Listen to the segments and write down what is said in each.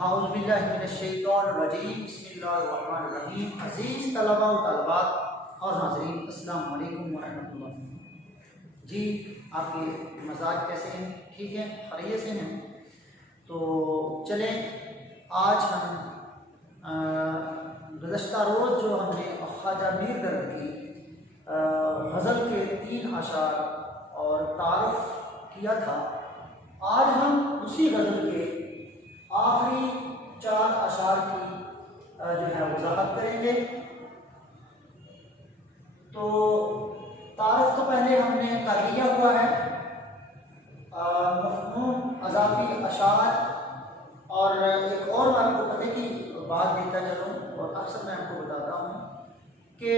اعوذ باللہ من الشیطان الرجیم بسم اللہ الرحمن الرحیم۔ عزیز طلباء و طالبات اور ناظرین، السلام علیکم ورحمۃ اللہ۔ جی، آپ کے مزاج کیسے ہیں؟ ٹھیک ہیں؟ خیریت سے ہیں؟ تو چلیں، آج ہم گزشتہ روز جو ہم نے خواجہ میر درد کی غزل کے 3 اشعار اور تعارف کیا تھا، آج ہم اسی غزل کے آخری 4 اشعار کی جو ہے وضاحت کریں گے۔ تو تعارف تو پہلے ہم نے کر لیا ہوا ہے، مفہوم اضافی اشعار، اور ایک اور میں آپ کو پتہ کی بات دیتا چلوں، اور اکثر میں آپ کو بتاتا ہوں کہ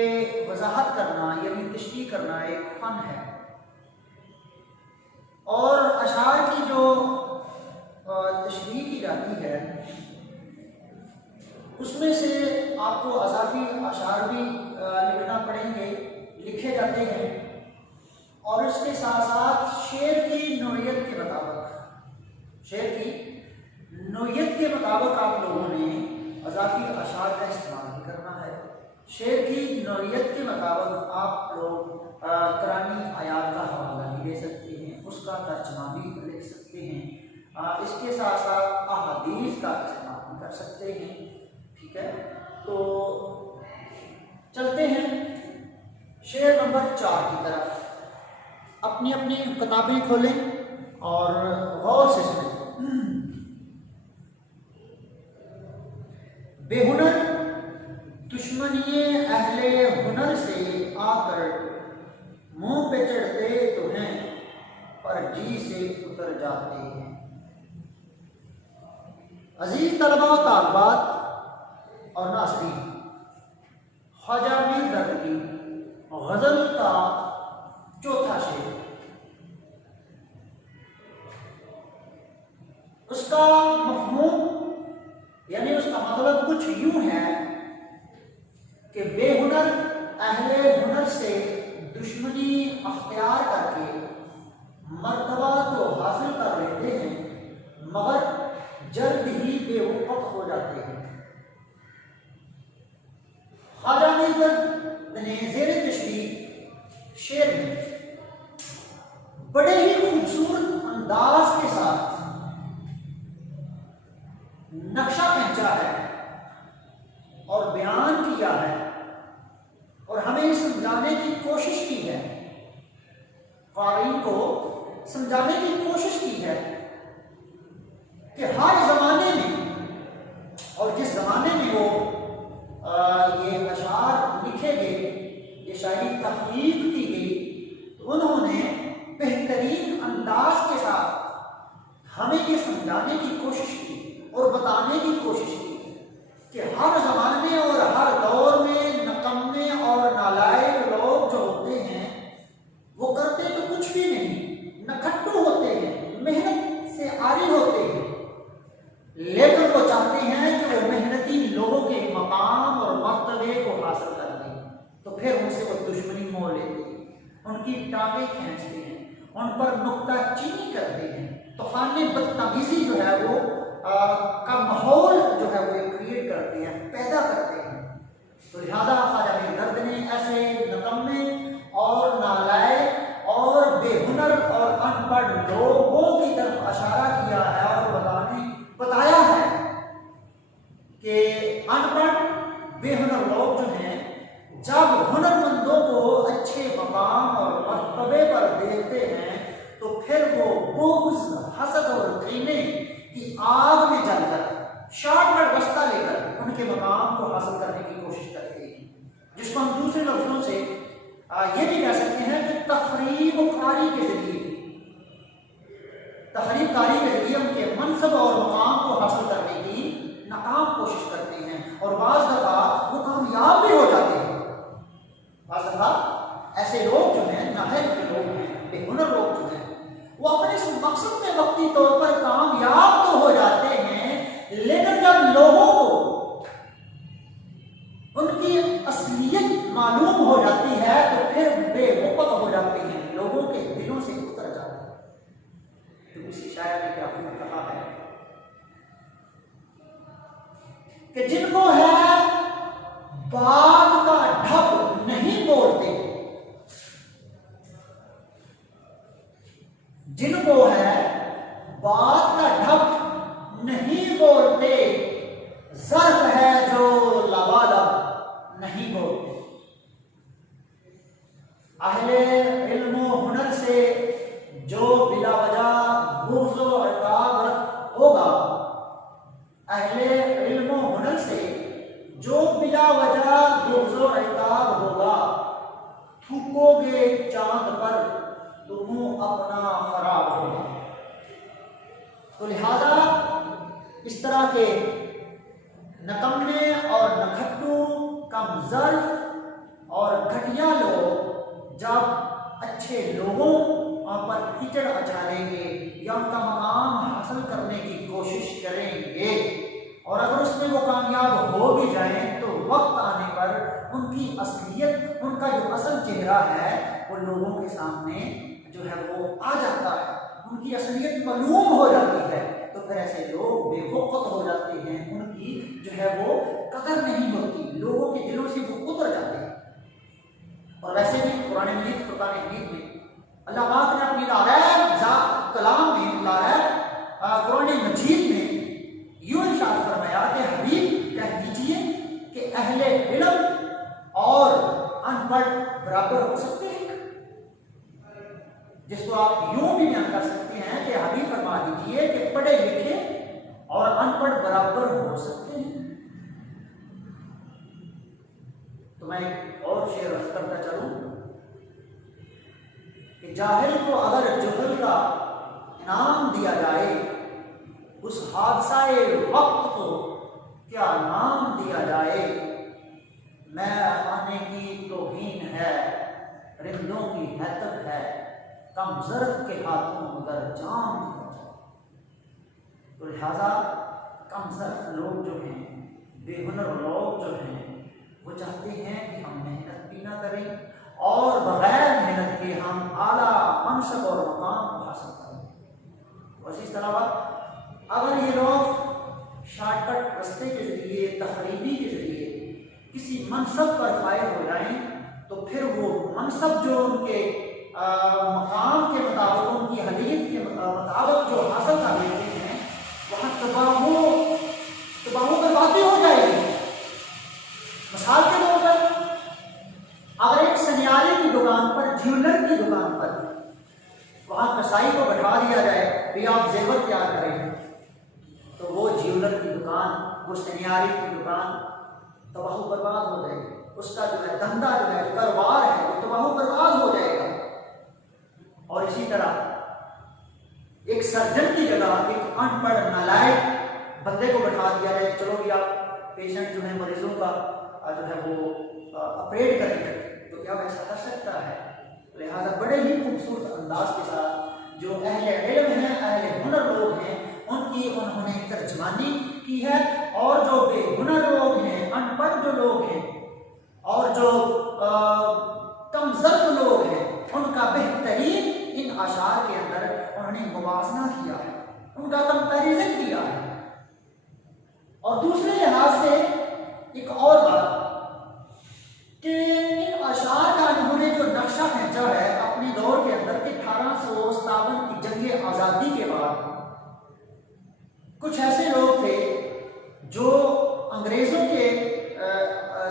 وضاحت کرنا یعنی تشریح کرنا ایک فن ہے، اور اشعار کی جو تشریح کی جاتی ہے اس میں سے آپ کو اضافی اشعار بھی لکھنا پڑیں گے، لکھے جاتے ہیں، اور اس کے ساتھ ساتھ شعر کی نوعیت کے مطابق آپ لوگوں نے اضافی اشعار کا استعمال بھی کرنا ہے۔ شعر کی نوعیت کے مطابق آپ لوگ قرآنی آیات کا حوالہ بھی دے سکتے ہیں، اس کا ترجمہ بھی لکھ سکتے ہیں، اس کے ساتھ ساتھ احادیث کا استعمال بھی کر سکتے ہیں۔ ٹھیک ہے، تو چلتے ہیں شعر نمبر 4 کی طرف۔ اپنی اپنی کتابیں کھولیں اور غور سے سنیں۔ بے ہنر دشمنی اہل ہنر سے آ کر منہ پہ چڑھتے تو ہیں، پر جی سے اتر جاتے ہیں۔ عزیز طلباء و طالبات اور ناظرین، خواجہ میر درد کی غزل کا 4تھا شعر، اس کا مفہوم یعنی اس کا مطلب کچھ یوں ہے کہ بے ہنر اہل ہنر سے دشمنی اختیار کر کے مرتبہ تو حاصل کر لیتے ہیں، مگر جلد ہی بے وقت ہو جاتے ہیں۔ خواجہ میر درد نے زیر تشریح شعر میں بڑے ہی خوبصورت انداز کے ساتھ نقشہ کھینچا ہے اور بیان کیا ہے، اور ہمیں سمجھانے کی کوشش کی ہے، قارئین کو سمجھانے کی کوشش کی ہے کہ ہر زمانے میں، اور جس زمانے میں وہ یہ اشعار لکھے گئے، یہ شاعری تخلیق کی گئی، تو انہوں نے بہترین انداز کے ساتھ ہمیں یہ سمجھانے کی کوشش کی اور بتانے کی کوشش کی کہ ہر زمانے اور ہر دور میں نکمے اور نالائق لوگ جو ہوتے ہیں وہ کرتے تو کچھ بھی نہیں، نکھٹو ہوتے ہیں، محنت سے عاری ہوتے ہیں، لیکن وہ چاہتے ہیں کہ وہ محنتی لوگوں کے مقام اور مرتبے کو حاصل کر لیں، تو پھر ان سے وہ دشمنی مول لیتے ہیں، ان کی ٹانگیں کھینچتے ہیں، ان پر نکتہ چینی کرتے ہیں، تو خانے بدتمیزی جو ہے وہ کا ماحول جو ہے وہ کریٹ کرتے ہیں، پیدا کرتے ہیں۔ تو لہذا خواجہ میر درد نے ایسے نکمے اور نالائق اور بے ہنر اور ان پڑھ لوگوں کی طرف اشارہ کیا ہے اور بتایا ہے کہ ان پڑھ بے ہنر لوگ جو ہیں جب ہنر مندوں کو اچھے مقام اور مرتبے پر دیکھتے ہیں تو پھر وہ بغض، حسد اور کینے کی آگ میں جل کر شارٹ کٹ رستہ لے کر ان کے مقام کو حاصل کرنے کی کوشش کرتے ہیں، جس کو ہم دوسرے لفظوں سے یہ بھی کہہ سکتے ہیں کہ تخریب کاری کے ذریعے ان کے منصب اور مقام کو حاصل کرنے کی ناکام کوشش کرتے ہیں، اور بعض دفعہ وہ کامیاب بھی ہو جاتے ہیں۔ بعض دفعہ ایسے لوگ جو ہیں، نااہل کے لوگ ہیں، بے ہنر لوگ جو ہیں، وہ اپنے اس مقصد میں وقتی طور پر کامیاب تو ہو جاتے ہیں، لیکن جب لوگوں کو ان کی اصلیت معلوم ہو جاتی ہے تو پھر بے وقت ہو جاتے ہیں، لوگوں کے دلوں سے اتر جاتے ہیں۔ تو کسی شاعر نے کیا کہا ہے کہ جن کو ہے بات کا ڈھب نہیں بولتے، جن کو ہے بات کا ڈھب نہیں بولتے، ظرف ہے جو لبالب نہیں بولتے۔ اہل علم و ہنر سے جو بلا وجہ بغض و عتاب ہوگا، اہل علم و ہنر سے جو بلا وجہ بغض و عتاب ہوگا، تھوکو گے چاند پر تو منہ اپنا خراب ہوگا۔ تو لہذا اس طرح کے نکمے اور نکھٹو، کم ظرف اور گھٹیا لوگ جب اچھے لوگوں پر کیچڑ اچھالیں گے یا ان کا مقام حاصل کرنے کی کوشش کریں گے، اور اگر اس میں وہ کامیاب ہو بھی جائیں تو وقت آنے پر ان کی اصلیت، ان کا جو اصل چہرہ ہے وہ لوگوں کے سامنے جو ہے وہ آ جاتا ہے، ان کی اصلیت معلوم ہو جاتی ہے، تو پھر ایسے لوگ بے وقت ہو جاتے ہیں، ان کی جو ہے وہ قدر نہیں ہوتی، لوگوں کے دلوں سے وہ اتر جاتے ہیں۔ اور ویسے بھی قرآن مجید، فرقان حمید میں اللہ پاک نے اپنی لارب کلام میں، لارب قرآن مجید میں یوں ارشاد فرمایا کہ حبیب کہہ دیجئے کہ اہل علم اور ان پڑھ برابر ہو سکتے ہیں، جس کو آپ یوں بھی بیان کر سکتے ہیں کہ حبیب فرما دیجئے کہ پڑھے لکھے اور ان پڑھ برابر ہو سکتے ہیں۔ تو میں ایک اور شعر رخ کرتا چلوں کہ جاہل کو اگر جہل کا انعام دیا جائے، اس حادثہ وقت کو کیا نام دیا جائے، میں خانے کی توہین ہے، رندوں کی حیثیت ہے، کم ظرف کے ہاتھوں مگر جان دیا جائے۔ تو لہذا کم ظرف لوگ جو ہیں، بے ہنر لوگ جو ہیں، وہ چاہتے ہیں کہ ہم محنت بھی نہ کریں اور بغیر محنت کے ہم اعلیٰ منصب اور مقام حاصل کریں۔ اور اس طرح اگر یہ لوگ شارٹ کٹ رستے کے ذریعے، تقریبی کے ذریعے کسی منصب پر فائز ہو جائیں تو پھر وہ منصب جو ان کے مقام کے مطابق، ان کی حیثیت کے مطابق جو حاصل کر لیتے ہیں، وہاں تباہوں بربادی ہو جائے گی۔ مثال کے طور پر اگر ایک سنیارے کی دکان پر، جیولر کی دکان پر، وہاں کسائی کو بٹھا دیا جائے کہ آپ زیور تیار کریں، تو وہ جیولر کی دکان، وہ سنیارے کی دکان تباہ و برباد ہو جائے گی، اس کا جو ہے دھندا، جو ہے کاروبار ہے، وہ تباہ و برباد ہو جائے گا۔ اور اسی طرح ایک سرجن کی جگہ ایک ان پڑھ نالائق بندے کو بٹھا دیا جائے، چلو بھی آپ پیشنٹ جو ہے، مریضوں کا جو ہے وہ آپریٹ کریں گے، تو کیا وہ ایسا کر سکتا ہے؟ لہٰذا بڑے ہی خوبصورت انداز کے ساتھ جو اہل علم ہیں، اہل ہنر لوگ ہیں، ان کی انہوں نے ترجمانی کی ہے، اور جو بے ہنر لوگ ہیں، ان پڑھ جو لوگ ہیں، اور جو کم ظرف لوگ ہیں، ان کا بہترین ان اشعار کے اندر انہوں نے موازنہ کیا ہے، ان کا کمپیریزن کیا ہے۔ اور دوسرے لحاظ سے ایک اور بات کہ ان اشعار کا انہوں نے جو نقشہ کھینچا ہے اپنے دور کے اندر کہ 1857 کی جنگ آزادی کے بعد کچھ ایسے لوگ تھے جو انگریزوں کے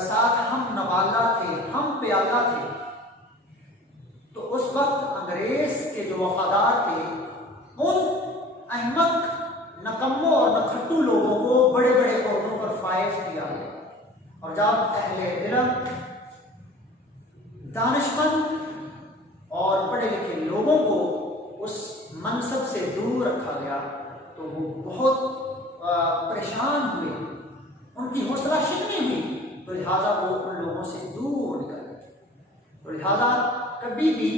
ساتھ ہم نوالہ تھے، ہم پیالہ تھے، تو اس وقت انگریز کے جو وفادار تھے ان احمق، نکموں اور نکھٹو لوگوں کو بڑے بڑے عہدوں پر فائز کیا گیا، اور جب اہل علم، دانشمند اور پڑھے لکھے لوگوں کو اس منصب سے دور رکھا گیا تو وہ بہت پریشان ہوئے، ان کی حوصلہ شکنی ہوئی، تو لہٰذا وہ ان لوگوں سے دور نکل گئے۔ تو لہٰذا کبھی بھی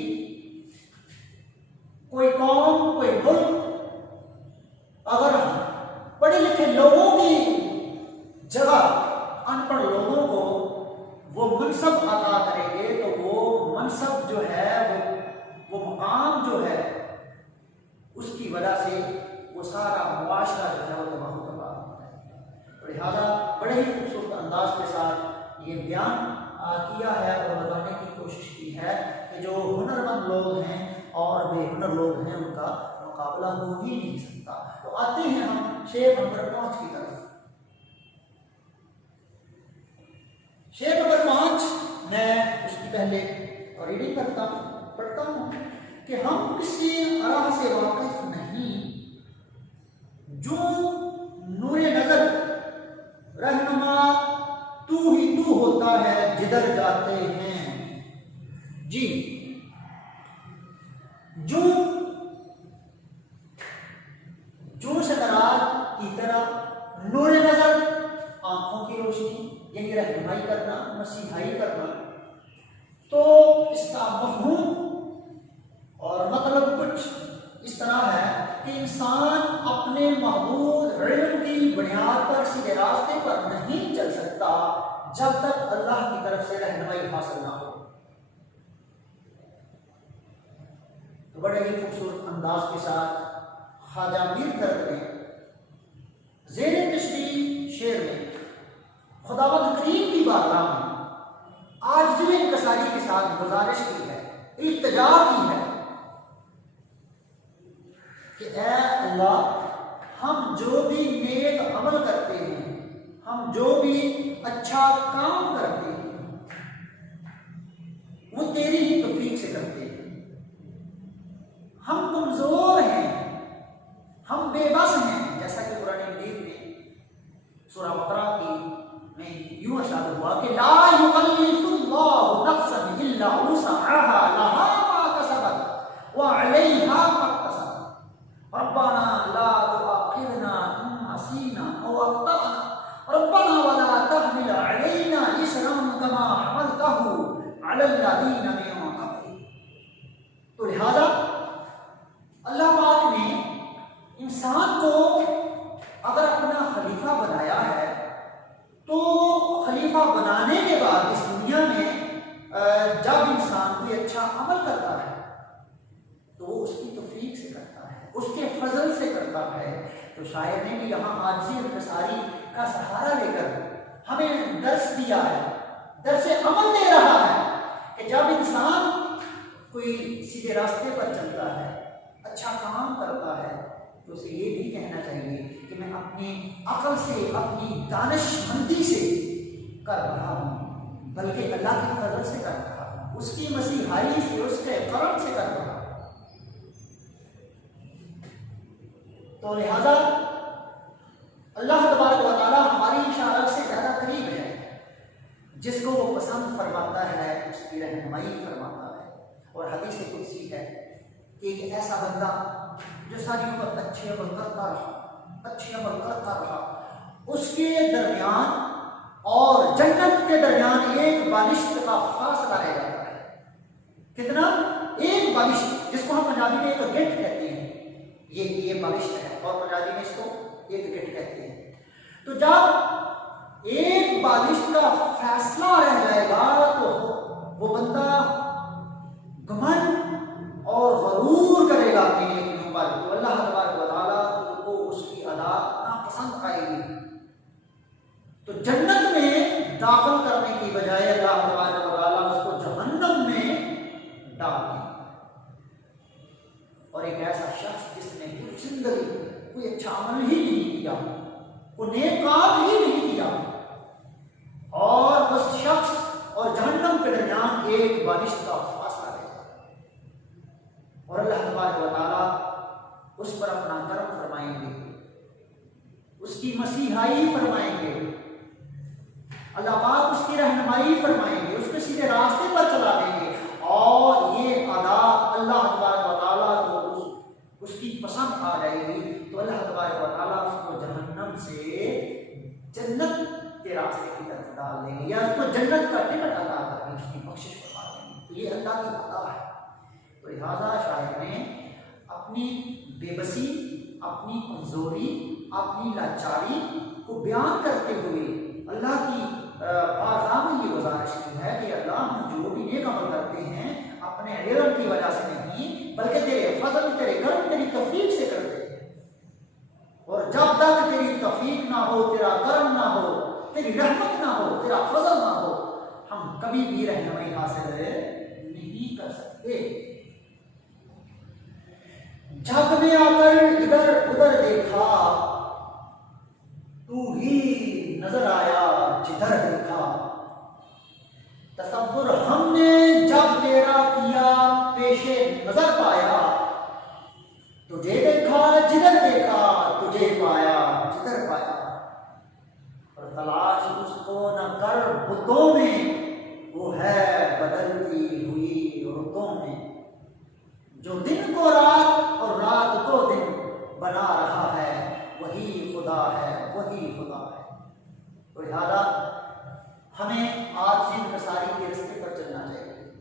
کوئی قوم، کوئی ملک اگر پڑھے لکھے لوگوں کی جگہ ان پڑھ لوگوں کو وہ منصب عطا کریں گے تو وہ منصب جو ہے، وہ مقام جو ہے، اس کی وجہ سے وہ سارا معاشرہ جو ہے وہ تباہ و برباد ہوتا ہے۔ لہٰذا بڑے بڑے ہی خوبصورت انداز کے ساتھ یہ بیان کیا ہے اور بتانے کی کوشش کی ہے کہ جو ہنرمند لوگ ہیں اور بے ہنر لوگ ہیں ان کا مقابلہ ہو ہی نہیں سکتا۔ تو آتے ہیں ہم شعر نمبر 5 کی طرف۔ شعر نمبر 5 میں اس کی پہلے ریڈنگ پڑھتا ہوں کہ ہم کسی راہ سے واقف نہیں جو نور نظر رہنما تو ہی تو ہوتا ہے جدھر جاتے ہیں جی، جو سکرات کی طرح نور نظر آنکھوں کی روشنی یعنی رہنمائی کرنا، مسیحائی کرنا۔ تو اس کا مفہوم اور مطلب کچھ اس طرح ہے کہ انسان اپنے محدود علم کی بنیاد پر سیدھے راستے پر نہیں چل سکتا جب تک اللہ کی طرف سے رہنمائی حاصل نہ ہو۔ تو بڑے ہی خوبصورت انداز کے ساتھ خواجہ میر درد نے زیر تشریح شعر میں خداوند کریم کی بارگاہ میں عاجزی انکساری کے ساتھ گزارش کی ہے، التجا کی ہے کہ اے اللہ، ہم جو بھی نیک عمل کرتے ہیں، ہم جو بھی اچھا کام کرتے ہیں، وہ تیری ہی توفیق سے کرتے ہیں۔ ہم کمزور ہیں، ہم بے بس ہیں، جیسا کہ قرآن مجید میں سورہ بقرہ کی میں یوں ارشاد ہوا کہ لا یکلف اللہ نفسا الا وسعها لها ما کسبت وعلیہا ما اکتسبت ربنا لا تؤاخذنا ان نسینا او اخطأنا ربنا ولا تحمل علینا اصرا کما حملته علی الذین من قبلنا۔ تو لہذا اللہ پاک نے انسان کو اگر اپنا خلیفہ بنایا ہے تو خلیفہ بنانے کے بعد اس دنیا میں جب انسان کوئی اچھا عمل کرتا ہے تو وہ اس کی توفیق سے کرتا ہے، اس کے فضل سے کرتا ہے۔ تو شاعر نے بھی یہاں عاجزی انکساری کا سہارا لے کر ہمیں درس دیا ہے، درس عمل دے رہا ہے کہ جب انسان کوئی سیدھے راستے پر چلتا ہے، اچھا کام کرتا ہے، تو اسے یہ بھی کہنا چاہیے کہ میں اپنی عقل سے، اپنی دانش مندی سے کر رہا ہوں، بلکہ اللہ کے فضل سے کر رہا ہوں، اس کی مسیحائی سے، اس کے کرم سے کر رہا ہوں۔ تو لہذا اللہ تبارک و تعالیٰ ہماری اشارت سے زیادہ قریب ہے، جس کو وہ پسند فرماتا ہے اس کی رہنمائی فرماتا ہے۔ اور حدیث قدسی ہے کہ ایک ایسا بندہ جو ساری عمر اچھے عمل کرتا رہا، اس کے درمیان اور جنت کے درمیان ایک بالشت کا فاصلہ رہ جاتا ہے۔ کتنا؟ ایک بالشت، جس کو ہم پنجابی میں ایک گٹ کہتے ہیں، یہ بالشت ہے اور پنجابی میں اس کو ایک گٹ کہتے ہیں۔ تو جب ایک بالشت کا فاصلہ رہ جائے گا تو وہ بندہ گمن اور غرور کرے گا اپنے نیکیوں پر، تو اللہ تبارک و تعالیٰ کو اس کی ادا ناپسند آئے گی۔ تو جنت میں داخل کرنے کی بجائے اللہ تبارک و تعالیٰ اس کو جہنم میں ڈال دے۔ اور ایک ایسا شخص جس نے پوری زندگی کوئی اچھا عمل ہی نہیں کیا، کوئی نیک کام ہی نہیں کیا، اور اس شخص اور جہنم کے درمیان ایک بالشت کا فاصلہ ہے، اور اللہ تبارک و تعالیٰ اس پر اپنا کرم فرمائیں گے، اس کی مسیحائی فرمائیں گے، اللہ پاک اس کی رہنمائی فرمائیں گے، اس کے سیدھے راستے پر چلا دیں گے، اور یہ ادا اللہ تبارک و تعالیٰ کو اس کی پسند آ جائے گی، تو اللہ تبارک و تعالیٰ اس کو جہنم سے جنت کے راستے کی طرف ڈال دیں گے، یا اس کو جنت کا ٹکٹ ادا کر کے اس کی بخشش فرما دیں گے۔ تو یہ اللہ کی عطا ہے۔ تو لہٰذا شاعر نے اپنی بے بسی، اپنی کمزوری، اپنی لاچاری کو بیان کرتے ہوئے اللہ کی بارگاہ میں یہ گزارش کی ہے کہ اللہ، ہم جو بھی نیک عمل کرتے ہیں اپنے علم کی وجہ سے نہیں، بلکہ تیرے فضل، تیرے کرم، تیری توفیق سے کرتے ہیں، اور جب تک تیری توفیق نہ ہو، تیرا کرم نہ ہو، تیری رحمت نہ ہو، تیرا فضل نہ ہو، ہم کبھی بھی رہنمائی حاصل نہیں کر سکتے۔ جھک میں آ کر ادھر ادھر دیکھا، تو ہی نظر آیا جدھر دیکھا، تصور ہم نے جب تیرا کیا پیش نظر پایا، تجھے دیکھا جدھر دیکھا، تجھے پایا جدھر پایا، اور تلاش اس کو نہ کر بتوں میں، وہ ہے بدلتی ہوئی رتوں میں، جو دن کو رات اور رات کو دن بنا رہا ہے، وہی خدا ہے، وہی خدا ہے۔ تو لہٰذا ہمیں عاجزی انکساری کے راستے پر چلنا چاہیے۔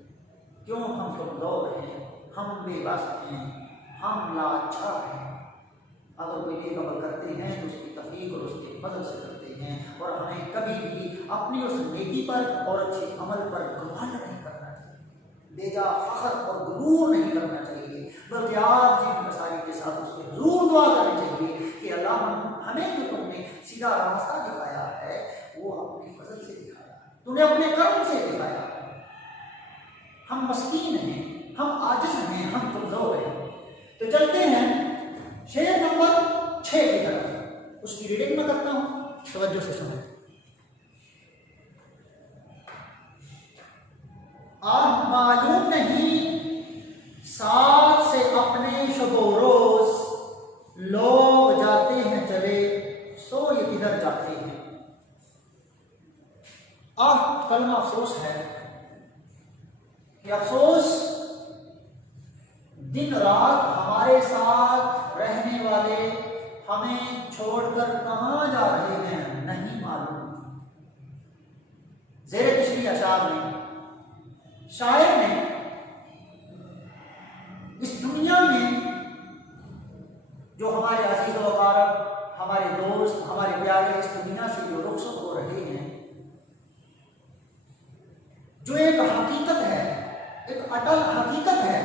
کیوں؟ ہم کمزور ہیں، ہم بے بس ہیں، ہم لاچار ہیں۔ اگر کوئی نیک عمل کرتے ہیں تو اس کی توفیق اور اس کے فضل سے کرتے ہیں، اور ہمیں کبھی بھی اپنی اس نیکی پر اور اچھے عمل پر گھمنڈ نہیں کرنا چاہیے، بے جا فخر اور غرور نہیں کرنا چاہیے، بلکہ عاجزی انکساری کے ساتھ اس کے حضور دعا کرنی چاہیے کہ اللہ ہمیں جو تم نے سیدھا راستہ دکھایا ہے وہ اپنے فضل سے دکھایا، تم نے اپنے کرم سے دکھایا۔ ہم مسکین ہیں، ہم عاجز ہیں، ہم کمزور ہیں۔ تو چلتے ہیں شعر نمبر 6 کی طرف، اس کی ریڈنگ میں کرتا ہوں، توجہ سے سنیں۔ آہ معلوم نہیں ساتھ سے اپنے شب و روز، لوگ جاتے ہیں چلے سو یہ کدھر جاتے ہیں۔ آہ کلمہ افسوس ہے کہ افسوس دن رات ہمارے ساتھ رہنے والے ہمیں چھوڑ کر کہاں جا رہے ہیں نہیں معلوم۔ زیر تشریح اشعار میں شاعر نے اس دنیا میں جو ہمارے عزیز و اقارب، ہمارے دوست، ہمارے پیارے اس دنیا سے جو رخصت ہو رہے ہیں، جو ایک حقیقت ہے، ایک اٹل حقیقت ہے،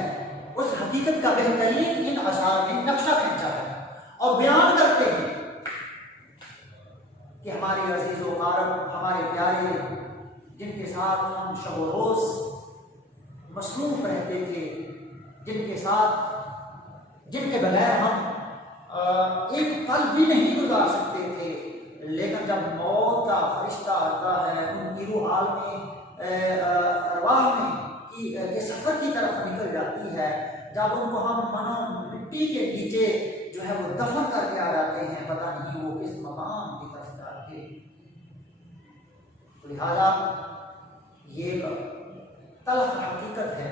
اس حقیقت کا بہترین ان اشعار میں نقشہ کھینچا ہے اور بیان کرتے ہیں کہ ہمارے عزیز و اقارب، ہمارے پیارے جن کے ساتھ ہم شب و روز مصروف رہتے تھے، جن کے ساتھ، جن کے بغیر ہم ایک پل بھی نہیں گزار سکتے تھے، لیکن جب موت کا فرشتہ آتا ہے، ان کی روح عالم ارواح میں کے سفر کی طرف نکل جاتی ہے، جب ان کو ہم منو مٹی کے نیچے جو ہے وہ دفن کر کے آ جاتے ہیں، پتہ نہیں وہ کس مقام کی طرف جا کے۔ لہذا یہ ایک تلخ حقیقت ہے،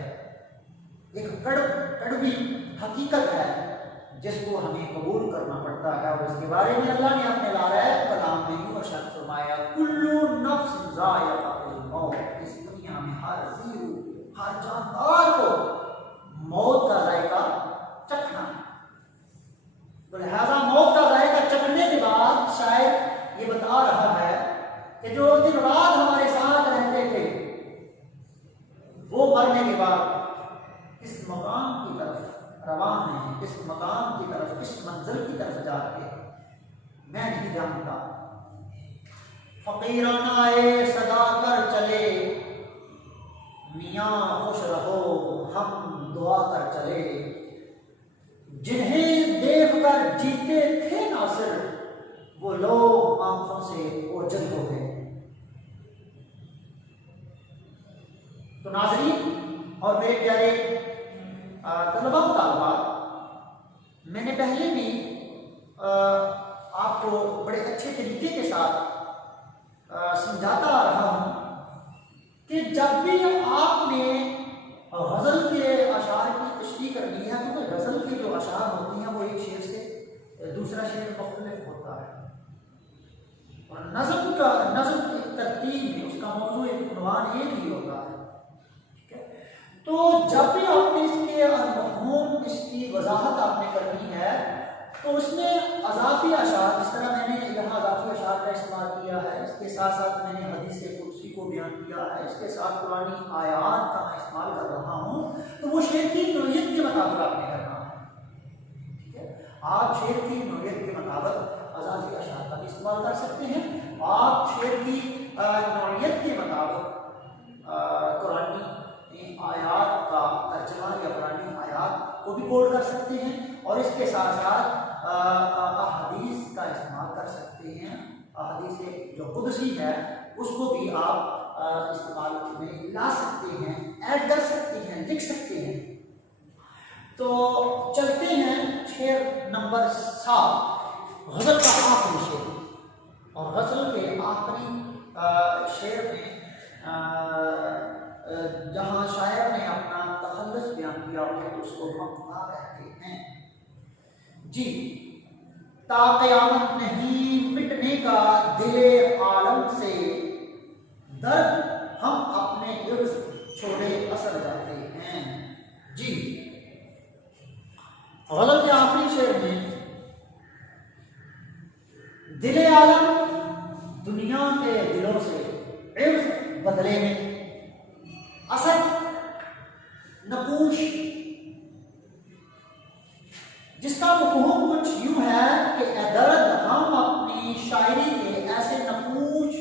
ایک کڑوی حقیقت ہے جس کو ہمیں قبول کرنا پڑتا ہے، اور اس کے بارے میں اللہ نے اپنے لارائق کلام میں یوں ارشاد فرمایا، کل نفس ذائقۃ الموت، اس دنیا میں ہر زیرو، ہر جاندار کو موت کا ذائقہ چکھنا ہے۔ تو لہذا موت کا ذائقہ چکھنے کے بعد شاید یہ بتا رہا ہے کہ جو دن رات ہمارے ساتھ رہتے تھے، وہ مرنے کے بعد کس مقام کی طرف روان ہیں، کس مقام کی طرف، کس منزل کی طرف جا رہے ہیں، میں نہیں جانتا۔ فقیران آئے صدا کر چلے، میاں خوش رہو ہم دعا کر چلے، جنہیں دیکھ کر جیتے تھے ناصر، وہ لوگ آنکھوں سے اوجھل ہو گئے۔ تو ناظرین اور میرے پیارے طلباء و طالبات، میں نے پہلے بھی آپ کو بڑے اچھے طریقے کے ساتھ سمجھاتا آ رہا ہوں کہ جب بھی آپ نے غزل کے اشعار کی تشریح کرنی ہے تو غزل کے جو اشعار ہوتی ہیں وہ ایک شعر سے دوسرا شعر مختلف ہوتا ہے، اور نظم کی ترتیب میں اس کا موضوع ایک عنوان ایک ہی ہوتا ہے۔ تو جب بھی آپ نے اس کے مفہوم، اس کی وضاحت آپ نے کرنی ہے تو اس میں اضافی اشعار، جس طرح میں نے یہاں اضافی اشعار کا استعمال کیا ہے، اس کے ساتھ ساتھ میں نے حدیث قدسی کو بیان کیا ہے، اس کے ساتھ قرآنی آیات کا میں استعمال کر رہا ہوں، تو وہ شعر کی نوعیت کے مطابق آپ نے کرنا ہے، ٹھیک ہے۔ آپ شعر کی نوعیت کے مطابق اضافی اشعار کا بھی استعمال کر سکتے ہیں. آپ شعر کی نوعیت کے مطابق قرآنی آیات کا ترجمہ یا قرآنی آیات کو بھی کوٹ کر سکتے ہیں اور اس کے ساتھ ساتھ احادیث کا استعمال کر سکتے ہیں. احادیث جو قدسی ہے اس کو بھی آپ استعمال میں لا سکتے ہیں، ایڈ کر سکتے ہیں، لکھ سکتے ہیں. تو چلتے ہیں شعر نمبر 7، غزل کا آخری شعر. اور غزل کے آخری شعر میں جہاں شاعر نے اپنا تخلص بیان کیا ہے اس کو مقطع کہتے ہیں. جی، تا قیامت نہیں مٹنے کا دل عالم سے، درد ہم اپنے عرض چھوڑے اثر جاتے ہیں. جی، غزل کے آخری شعر میں دل عالم دنیا کے دلوں سے، عرض بدلے میں، اثر نقوش، جس کا مفہوم کچھ یوں ہے کہ اے درد ہم اپنی شاعری کے ایسے نقوش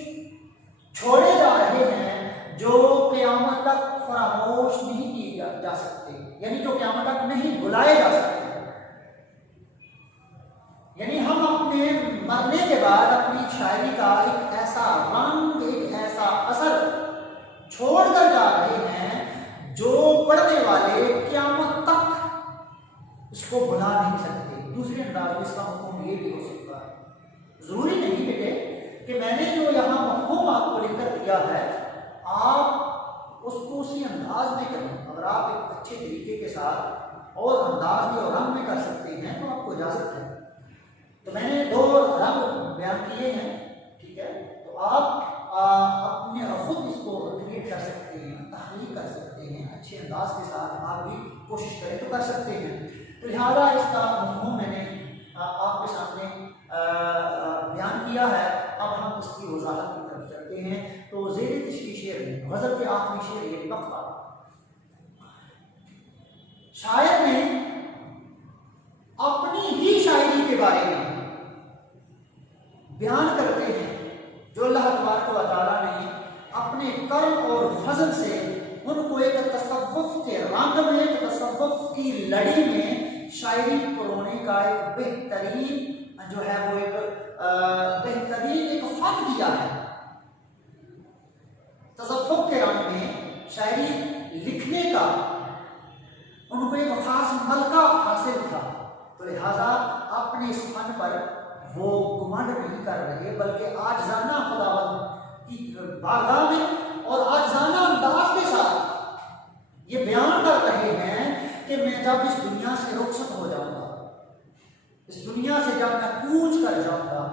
چھوڑے جا رہے ہیں جو قیامت تک فراموش نہیں کیے جا سکتے، یعنی جو قیامت تک نہیں بلائے جا سکتے. یعنی ہم اپنے مرنے کے بعد اپنی شاعری کا ایک ایسا رنگ، ایک ایسا اثر چھوڑ کر جا رہے ہیں جو پڑھنے والے قیامت تک اس کو بلا نہیں سکتے. دوسرے انداز میں اس کا مفہوم یہ بھی ہو سکتا ہے، ضروری نہیں بیٹے کہ میں نے جو یہاں مفہوم آپ کو لکھ کر دیا ہے آپ اس کو اسی انداز میں کریں. اگر آپ ایک اچھے طریقے کے ساتھ اور انداز میں اور رنگ میں کر سکتے ہیں تو آپ کو اجازت ہے. تو میں نے 2 رنگ بیان کیے ہیں، ٹھیک ہے. تو آپ اپنے خود اس کو کریٹ کر سکتے ہیں، تخلیق کر سکتے ہیں، اچھے انداز کے ساتھ آپ بھی کوشش کریں تو کر سکتے ہیں. تو لہٰذا اس کا مفہوم میں نے آپ کے سامنے بیان کیا ہے. اب ہم اس کی وضاحت کی طرف چلتے ہیں. تو زیر تشریح شعر میں غزل کے آخری شعر یہ مقطع، شاعر نے اپنی ہی شاعری کے بارے میں بیان کرتے ہیں جو اللہ تبارک و تعالیٰ نے اپنے کرم اور فضل سے ان کو ایک تصوف کے رنگ میں، ایک تصوف کی لڑی میں شاعری پرونے کا ایک بہترین جو ہے وہ ایک بہترین ایک فن دیا ہے. تصوف کے رنگ میں شاعری لکھنے کا ان کو ایک خاص ملکہ حاصل تھا. تو لہٰذا اپنے اس فن پر وہ گمنڈ نہیں کر رہے بلکہ عاجزانہ خداوند کی بارگاہ میں اور عاجزانہ انداز کے ساتھ یہ بیان کر رہے ہیں کہ میں جب اس دنیا سے رخصت ہو جاؤں گا، اس دنیا سے جب میں کوچ کر جاؤں گا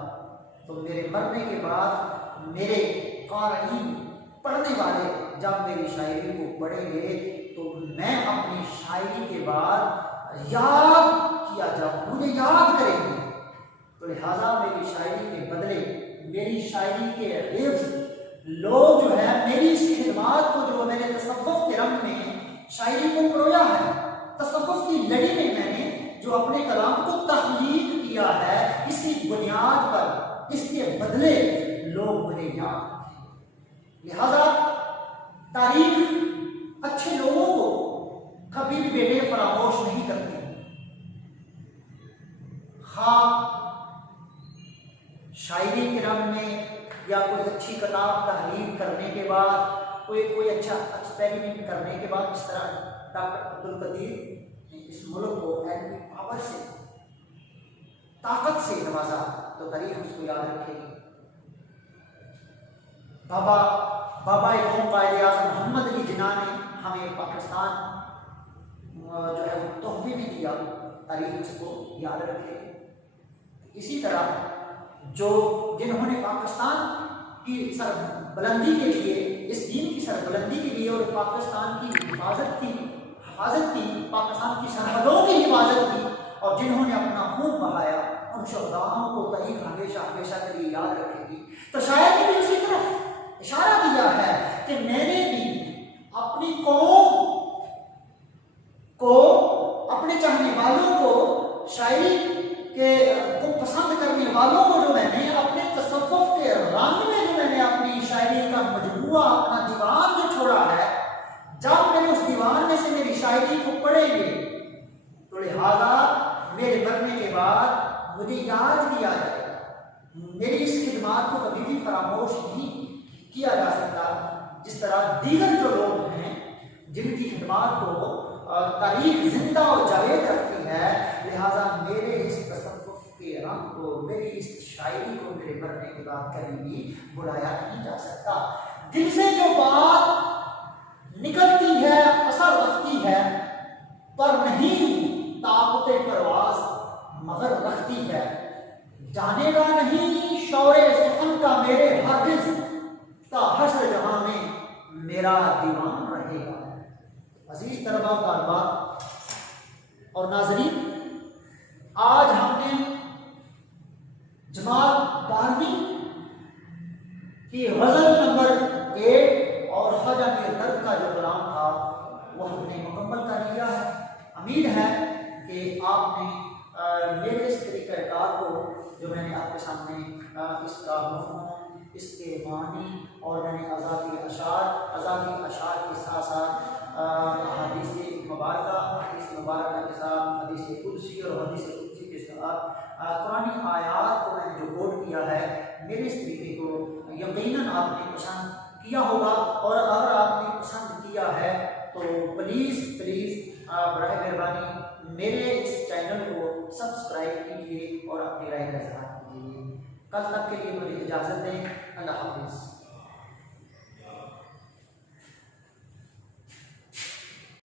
تو میرے مرنے کے بعد میرے قارئین، پڑھنے والے جب میری شاعری کو پڑھیں گے تو میں اپنی شاعری کے بعد یاد کیا جاؤں، مجھے یاد کریں گے. تو لہٰذا میری شاعری کے بدلے، میری شاعری کے عوض لوگ جو ہے میری اس خدمات کو جو میں نے تصوف کے رنگ میں شاعری کو پرویا ہے، تصوف کی لڑی میں میں نے جو اپنے کلام کو تخلیق کیا ہے، اسی بنیاد پر اس کے بدلے لوگ مجھے یاد رکھیں. لہذا تاریخ اچھے لوگوں کو کبھی بھی بیٹے فراموش نہیں کرتی. خواہ شاعری کے رنگ میں یا کوئی اچھی کتاب تحریر کرنے کے بعد، کوئی اچھا ایکسپیریمنٹ کرنے کے بعد، اس طرح ڈاکٹر عبدالقدیر نے اس ملک کو علمی پاور سے، طاقت سے نوازا تو تاریخ اس کو یاد رکھے گی. بابا قوم قائد اعظم محمد علی جناح نے ہمیں پاکستان جو ہے وہ تحفے میں دیا، تاریخ اس کو یاد رکھے گی. اسی طرح جنہوں نے پاکستان کی سر بلندی کے لیے، اس دین کی سر بلندی کے لیے اور پاکستان کی حفاظت کی، پاکستان کی سرحدوں کی حفاظت کی، اور جنہوں نے اپنا خون بہایا، ان شہداؤں کو تاریخ ہمیشہ کے لیے یاد رکھے گی. تو شاید نے بھی اسی طرف اشارہ دیا ہے کہ میں نے بھی اپنی قوم کو، اپنے چاہنے والوں کو شاعری جماعت کو کبھی بھی فراموش نہیں کیا جا سکتا، جس طرح دیگر جو لوگ ہیں جن کی خدمات کو تاریخ زندہ اور جاوید رکھتی ہے، لہٰذا میرے اس تصوف کے رنگ کو، میری اس شاعری کو میرے مرنے کے بعد کبھی بھی بلایا نہیں جا سکتا۔ دل سے جو بات نکلتی ہے اثر رکھتی ہے، پر نہیں طاقت پرواز مگر رکھتی ہے، جانے گا نہیں شور سخن کا میرے ہرگز، تا حشر جہاں میں میرا دیوان رہے گا۔ عزیز طلباء و طالبات اور ناظرین، آج ہم نے جماعت 12ویں کی غزل نمبر 8 اور خواجہ میر درد کا جو کلام تھا وہ ہم نے مکمل کر لیا ہے۔ امید ہے کہ آپ نے میرے اس طریقہ کار کو جو میں نے آپ کے سامنے اس کا مفہوم، اس کے معنی اور میں نے اضافی اشعار کے ساتھ ساتھ حدیث مبارکہ کے ساتھ حدیث قدسی اور حدیث قدسی کے ساتھ قرآنی آیات کو میں نے جو کوٹ کیا ہے، میرے اس طریقے کو یقیناً آپ نے پسند کیا ہوگا، اور اگر آپ نے پسند کیا ہے تو پلیز براہ مہربانی میرے اس چینل کو سبسکرائب کیجیے اور اپنی رائے کا اظہار کیجیے۔ کل تک کے لیے مجھے اجازت دیں۔ اللہ حافظ۔